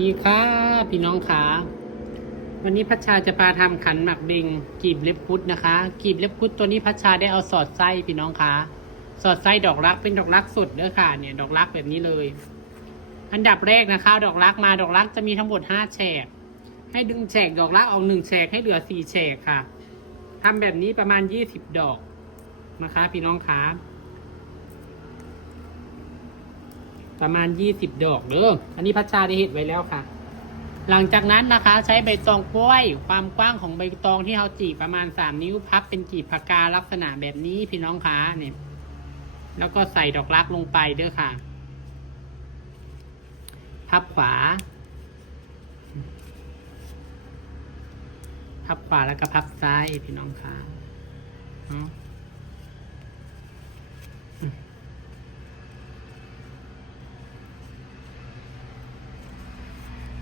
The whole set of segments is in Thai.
ดีค่ะพี่น้องค่ะวันนี้พัชชาจะพาทำขันหมักเบงกีบเล็บพุดนะคะกีบเล็บพุดตัวนี้พัชชาได้เอาสอดไส้พี่น้องค่ะสอดไส้ดอกรักเป็นดอกรักสดเด้อค่ะเนี่ยดอกรักแบบนี้เลยอันดับแรกนะคะดอกรักมาดอกรักจะมีทั้งหมด5 แฉกให้ดึงแฉกดอกรักเอา1 แฉกให้เหลือ4 แฉกค่ะทำแบบนี้ประมาณ20 ดอกนะคะพี่น้องค่ะประมาณ20 ดอกเด้ออันนี้พัชชาได้เห็ดไว้แล้วค่ะหลังจากนั้นนะคะใช้ใบตองกล้วยความกว้างของใบตองที่เราจีบประมาณ3 นิ้วพับเป็นกีบผักกาลักษณะแบบนี้พี่น้องคะเนี่ยแล้วก็ใส่ดอกรักลงไปเด้อค่ะพับขวาแล้วก็พับซ้ายพี่น้องคะ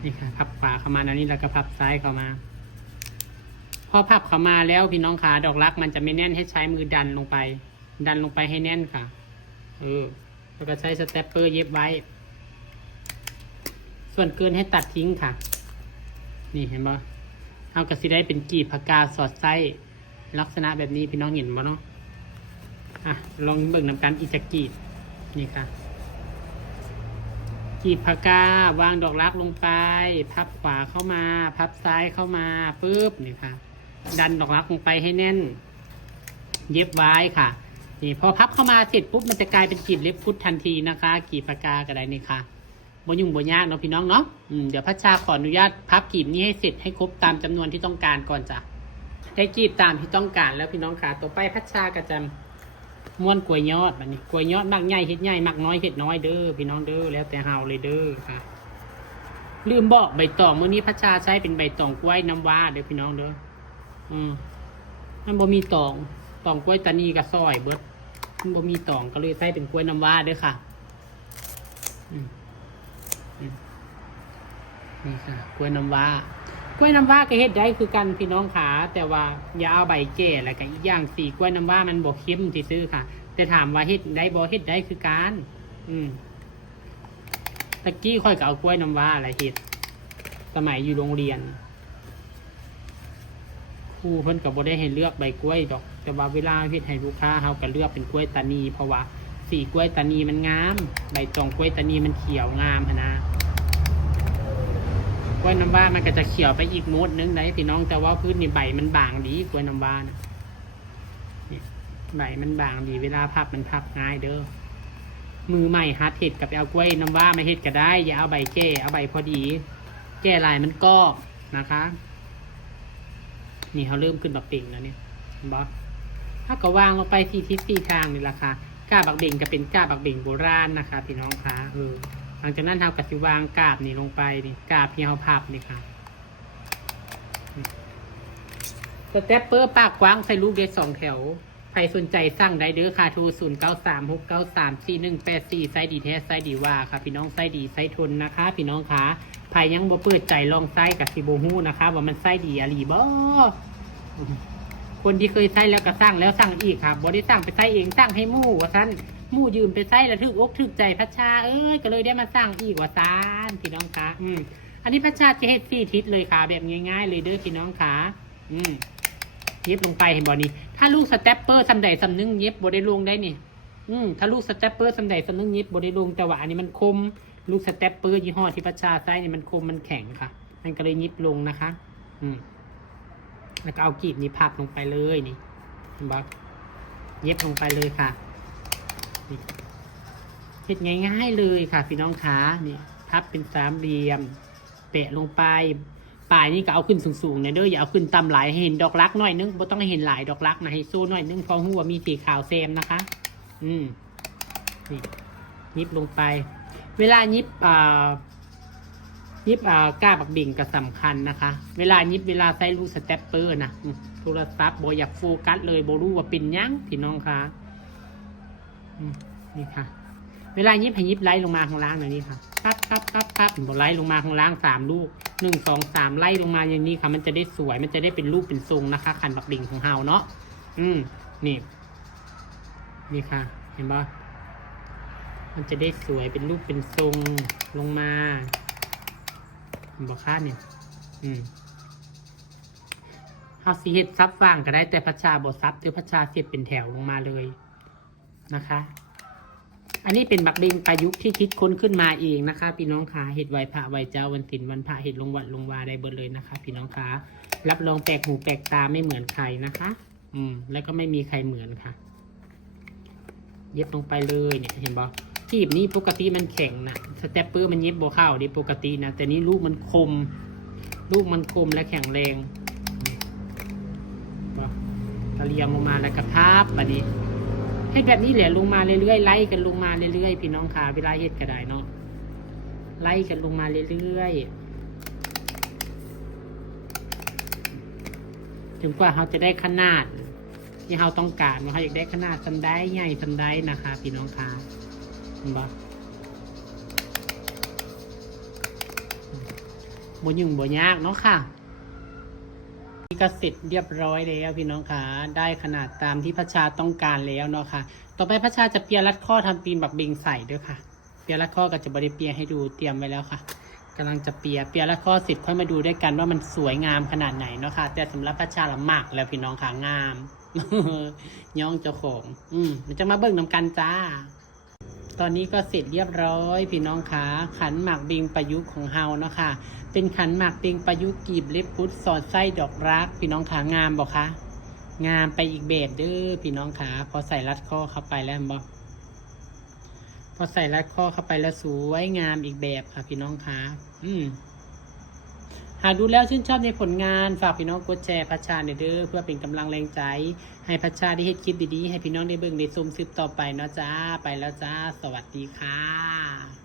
นี่ค่ะพับขวาเข้ามาแล้วนี่แล้วก็พับซ้ายเข้ามาพอพับเข้ามาแล้วพี่น้องขาดอกรักมันจะไม่แน่นให้ใช้มือดันลงไปให้แน่นค่ะแล้วก็ใช้สเตปเปอร์เย็บไว้ส่วนเกินให้ตัดทิ้งค่ะนี่เห็นปะเอากระสีได้เป็นกีบผักกาสอดไส้ลักษณะแบบนี้พี่น้องเห็นบ่เนาะลองเบิ่งนำกันอีกกีบนี่ค่ะกีบผักกาวางดอกรักลงไปพับขวาเข้ามาพับซ้ายเข้ามาปุ๊บนี่ค่ะดันดอกรักลงไปให้แน่นเย็บไว้ค่ะนี่พอพับเข้ามาเสร็จปุ๊บมันจะกลายเป็นกีบเล็บพุดทันทีนะคะกีบผักกาก็ได้นี่ค่ะบ่ยุ่งบ่ยากเนาะพี่น้องเนาะเดี๋ยวพัชชาขออนุญาตพับกีบนี้ให้เสร็จให้ครบตามจำนวนที่ต้องการก่อนจ้ะได้กีบตามที่ต้องการแล้วพี่น้องค่ะต่อไปพัชชาก็จะม้วนกล้วยยอดแบบนี้กล้วยยอดมักใหญ่เห็ดใหญ่มักน้อยเห็ดน้อยเด้อพี่น้องเด้อแล้วแต่เฮาเลยเด้อค่ะลืมบอกใบตองมื้อนี้พัชชาใช้เป็นใบตองกล้วยน้ำว้าเด้อพี่น้องเด้อมันบ่มีตองกล้วยตานีกับซอยเบิดมันบ่มีตองก็เลยใช้เป็นกล้วยน้ำว้าเด้อค่ะนี่ค่ะกล้วยน้ำว้าก็เฮ็ดได้คือกันพี่น้องขาแต่ว่าอย่าเอาใบแก่แล้วก็อีกอย่างสีกล้วยน้ำว้ามันบ่เข้มที่ซื้อค่ะแต่ถามว่าเฮ็ดได้บ่เฮ็ดได้คือการตะกี้ค่อยก็เอากล้วยน้ำว้าอะไรเฮ็ดสมัยอยู่โรงเรียนครูเพิ่นก็บ่ได้ให้เลือกใบกล้วยดอกแต่ว่าเวลาเฮ็ดให้ลูกค้าเฮาก็เลือกเป็นกล้วยตานีเพราะว่าสีกล้วยตานีมันงามใบตองกล้วยตานีมันเขียวงามนะกล้วยน้ำว้ามันก็จะเขียวไปอีกโมดนึงได้พี่น้องแต่ว่าพื้นนี่ใบมันบางดีกล้วยน้ำว้านะใบมันบางดีเวลาพับมันพับง่ายเด้อมือใหม่ฮัดเห็ดกับเอากล้วยน้ำว้ามาเห็ดก็ได้อย่าเอาใบแก่เอาใบพอดีแก่ลายมันก็นะคะนี่เขาเริ่มขึ้นบักเบ่งแล้วเนี่ยบอสถ้าก็วางลงไปที่ทิศที่ทางนี่แหละค่ะก้าบักเบ่งก็เป็นก้าบักเบ่งโบราณนะคะพี่น้องคะหลังจากนั้นเราก็จะวางกาบนี่ลงไปนี่กาบที่เราพับนี่ค่ะสเตปเปอร์ปากกว้างใส่ลูกเด็ด2 แถวใครสนใจสั่งได้เด้อค่ะโทร0936934184ไซส์ดีแท้ไซส์ดีว่าค่ะพี่น้องไซส์ดีไซส์ทนนะคะพี่น้องคะใครยังบ่เปิดใจลองไซส์กับซิโบฮู้นะคะว่ามันไซส์ดีอะไรบ่คนที่เคยไซส์แล้วก็สั่งแล้วสั่งอีกค่ะบ่ได้สั่งไปไซส์เองสั่งให้หมู่ว่าซั่นหมู่ยืมไปไซส์แล้วถึกอกถึกใจพัชชาก็เลยได้มาสั่งอีกว่าซั่นพี่น้องคะอันนี้พัชชาจะเฮ็ด4 ทิศเลยค่ะแบบง่ายๆเลยเด้อพี่น้องคะเย็บลงไปเห็นบ่นี่ถ้าลูกสเตปเปอร์สำใดสำนึงเย็บบ่ได้ลงได้นี่ถ้าลูกสเตปเปอร์สำใดสำนึงเย็บบ่ได้ลงแต่ว่าอันนี้มันคมลูกสเตปเปอร์ยี่ห้อที่พัชชาใช้เนี่ยมันคมมันแข็งค่ะมันก็เลยยิบลงนะคะแล้วก็เอากีบนี้พับลงไปเลยนี่เห็นบ่เย็บลงไปเลยค่ะนี่เฮ็ดง่ายๆเลยค่ะพี่น้องขานี่พับเป็น3 เหลี่ยมเปะลงไปปลายนี่ก็เอาขึ้นสูงๆนะเด้ออย่าเอาขึ้นต่ำหลายให้เห็นดอกรักหน่อยนึงบ่ต้องให้เห็นหลายดอกรักนะให้โซ่หน่อยนึงพอหัวมีสีขาวแซมนะคะนี่ยิบลงไปเวลายิบก้าบักบิ่งก็สำคัญนะคะเวลายิบเวลาใส่ลูกสเตปเปอร์นะโทรศัพท์บ่อยากโฟกัสเลยบ่รู้ว่าเป็นยังพี่น้องคะนี่ค่ะเวลายิบให้ยิบไล่ลงมาข้างล่างหน่อยนี่ค่ะครับบ่ไล่ลงมาข้างล่าง3 ลูก1 2 3ไล่ลงมาอย่างนี้ค่ะมันจะได้สวยมันจะได้เป็นรูปเป็นทรงนะคะขันบักบิ่งของเฮาเนาะนี่ค่ะเห็นป่ะมันจะได้สวยเป็นรูปเป็นทรงลงมา บอกค่าเนี่ยเฮาสิเฮ็ดซับว่างก็ได้แต่พัชชาบ่ซับเดี๋ยวพัชชาเสียบเป็นแถวลงมาเลยนะคะ อันนี้เป็นบักเบงประยุกต์ที่คิดค้นขึ้นมาเองนะคะพี่น้องคะเห็ดไหวพระไหวเจ้าวันศิลวันพระเห็ดลงวัดลงวาได้เบิดเลยนะคะพี่น้องคะรับรองแปลกหูแปลกตาไม่เหมือนใครนะคะแล้วก็ไม่มีใครเหมือนค่ะเย็บลงไปเลยเนี่ยเห็นบ่ทีบนี้ปกติมันแข็งนะสเตปเปอร์มันเย็บบ่เข้าดิปกตินะแต่นี้ลูกมันคมและแข็งแรงกระเลียงลงมาแล้วก็พับแบบนี้ให้แบบนี้แหละลงมาเรื่อยๆไล่กันลงมาเรื่อยๆพี่น้องขาเวลาเฮ็ดก็ได้เนาะไล่กันลงมาเรื่อยๆจนกว่าเราจะได้ขนาดที่เราต้องการว่าเราอยากได้ขนาดสันได้ใหญ่สันได้นะคะพี่น้องขาเห็นบ่บ่ยุ่งบ่ยากเนาะค่ะนี่ก็เสร็จเรียบร้อยแล้วพี่น้องคะได้ขนาดตามที่พัชชาต้องการแล้วเนาะค่ะต่อไปพัชชาจะเปียรัดข้อทำตีนแบบเบงใส่ด้วยค่ะเปียรัดข้อก็จะบริเปียให้ดูเตรียมไว้แล้วค่ะกำลังจะเปียรัดข้อเสร็จค่อยมาดูด้วยกันว่ามันสวยงามขนาดไหนเนาะค่ะแต่สำหรับพัชชาละมากแล้วพี่น้องค่ะงาม ย่องเจ้าของมันจะมาเบิ่งนำกันจ้าตอนนี้ก็เสร็จเรียบร้อยพี่น้องคะขันหมากเบงประยุกต์ของเฮาเนาะค่ะเป็นขันหมากเบงประยุกต์กีบเล็บพุทธสอดไส้ดอกรักพี่น้องขางามบอกคะงามไปอีกแบบเด้อพี่น้องขาพอใส่รัดข้อเข้าไปแล้วบอกพอใส่รัดข้อเข้าไปแล้วสวยงามอีกแบบค่ะพี่น้องขาหากดูแล้วชื่นชอบในผลงานฝากพี่น้องกดแชร์พัชชาเด้อเพื่อเป็นกำลังแรงใจให้พัชชาได้เฮ็ดคลิปดีๆให้พี่น้องได้เบิ่งได้ชมสืบต่อไปเนาะจ้าไปแล้วจ้าสวัสดีค่ะ